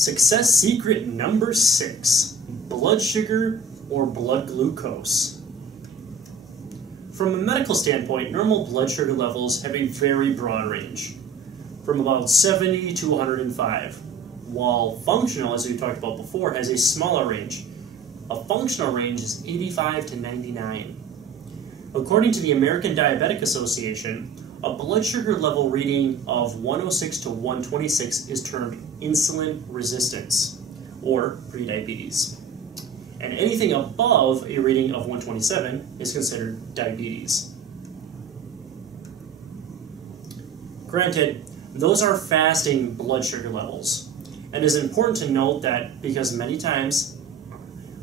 Success secret number 6, blood sugar or blood glucose. From a medical standpoint, normal blood sugar levels have a very broad range, from about 70 to 105, while functional, as we talked about before, has a smaller range. A functional range is 85 to 99. According to the American Diabetic Association, a blood sugar level reading of 106 to 126 is termed insulin resistance, or prediabetes. And anything above a reading of 127 is considered diabetes. Granted, those are fasting blood sugar levels. And it is important to note that because many times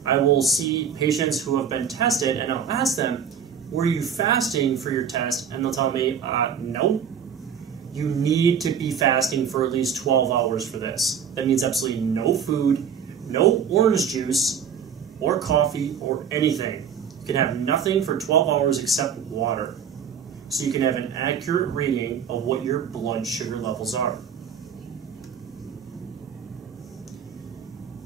I will see patients who have been tested and I'll ask them, were you fasting for your test? And they'll tell me, no. You need to be fasting for at least 12 hours for this. That means absolutely no food, no orange juice, or coffee, or anything. You can have nothing for 12 hours except water. So you can have an accurate reading of what your blood sugar levels are.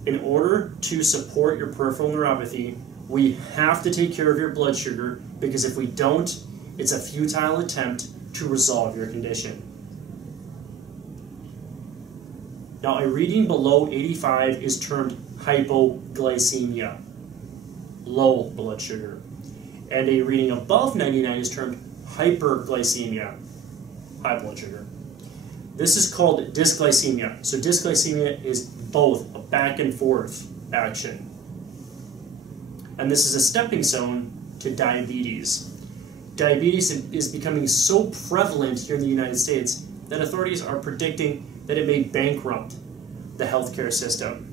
In order to support your peripheral neuropathy, we have to take care of your blood sugar, because if we don't, it's a futile attempt to resolve your condition. Now, a reading below 85 is termed hypoglycemia, low blood sugar. And a reading above 99 is termed hyperglycemia, high blood sugar. This is called dysglycemia. So dysglycemia is both a back and forth action. And this is a stepping stone to diabetes. Diabetes is becoming so prevalent here in the United States that authorities are predicting that it may bankrupt the healthcare system.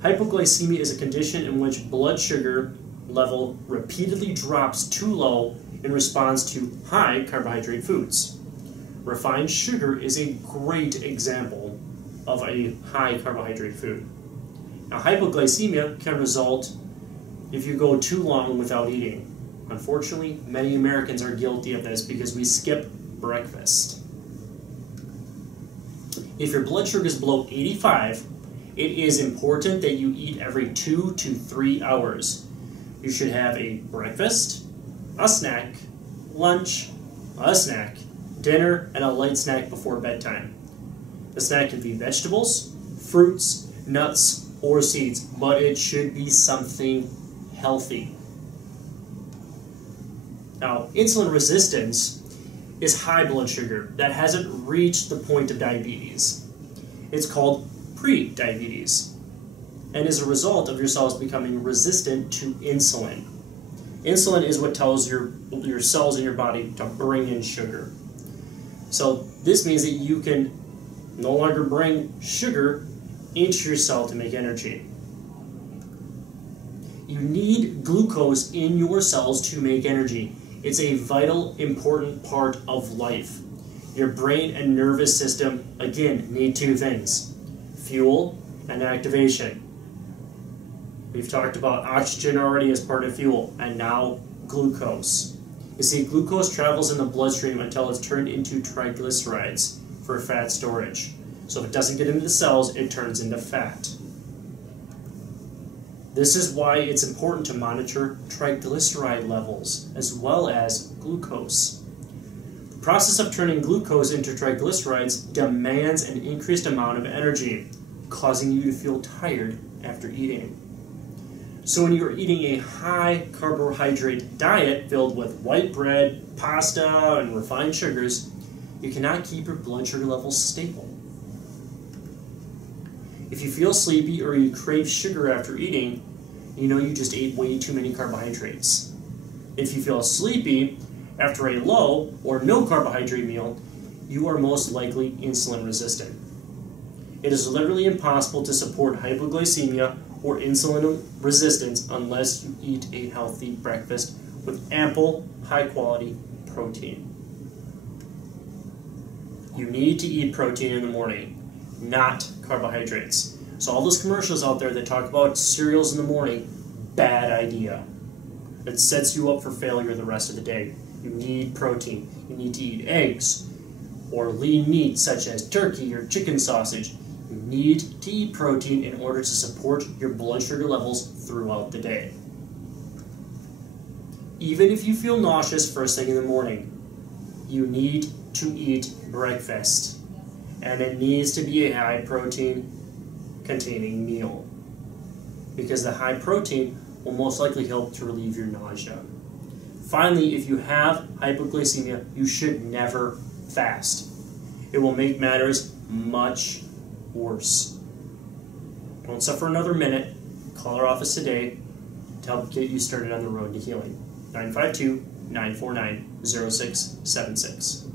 Hypoglycemia is a condition in which blood sugar level repeatedly drops too low in response to high carbohydrate foods. Refined sugar is a great example of a high carbohydrate food. Now, hypoglycemia can result if you go too long without eating. Unfortunately, many Americans are guilty of this because we skip breakfast. If your blood sugar is below 85, it is important that you eat every 2 to 3 hours. You should have a breakfast, a snack, lunch, a snack, dinner, and a light snack before bedtime. The snack can be vegetables, fruits, nuts, or seeds, but it should be something healthy. Now, insulin resistance is high blood sugar that hasn't reached the point of diabetes. It's called pre-diabetes, and is a result of your cells becoming resistant to insulin. Insulin is what tells your cells in your body to bring in sugar. So this means that you can no longer bring sugar into your cell to make energy. You need glucose in your cells to make energy. It's a vital, important part of life. Your brain and nervous system, again, need two things: fuel and activation. We've talked about oxygen already as part of fuel, and now glucose. You see, glucose travels in the bloodstream until it's turned into triglycerides for fat storage. So if it doesn't get into the cells, it turns into fat. This is why it's important to monitor triglyceride levels as well as glucose. The process of turning glucose into triglycerides demands an increased amount of energy, causing you to feel tired after eating. So when you're eating a high carbohydrate diet filled with white bread, pasta, and refined sugars, you cannot keep your blood sugar levels stable. If you feel sleepy or you crave sugar after eating, you know you just ate way too many carbohydrates. If you feel sleepy after a low or no carbohydrate meal, you are most likely insulin resistant. It is literally impossible to support hypoglycemia or insulin resistance unless you eat a healthy breakfast with ample, high-quality protein. You need to eat protein in the morning, not carbohydrates. So all those commercials out there that talk about cereals in the morning, bad idea. It sets you up for failure the rest of the day. You need protein. You need to eat eggs or lean meat such as turkey or chicken sausage. You need to eat protein in order to support your blood sugar levels throughout the day. Even if you feel nauseous first thing in the morning, you need to eat breakfast. And it needs to be a high protein containing meal, because the high protein will most likely help to relieve your nausea. Finally, if you have hypoglycemia, you should never fast. It will make matters much worse. Don't suffer another minute. Call our office today to help get you started on the road to healing. 952-949-0676.